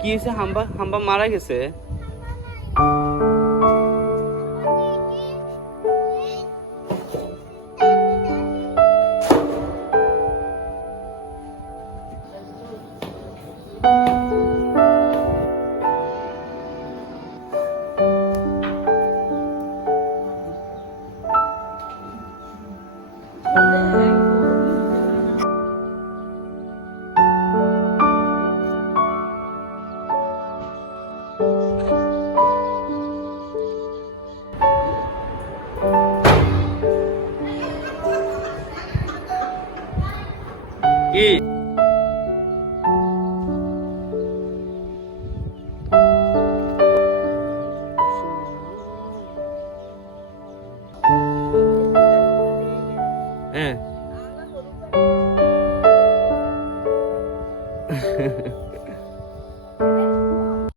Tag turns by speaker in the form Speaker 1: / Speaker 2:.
Speaker 1: কি হয়েছে? হাম্বা হাম্বা মারা গেছে। কি? হ্যাঁ।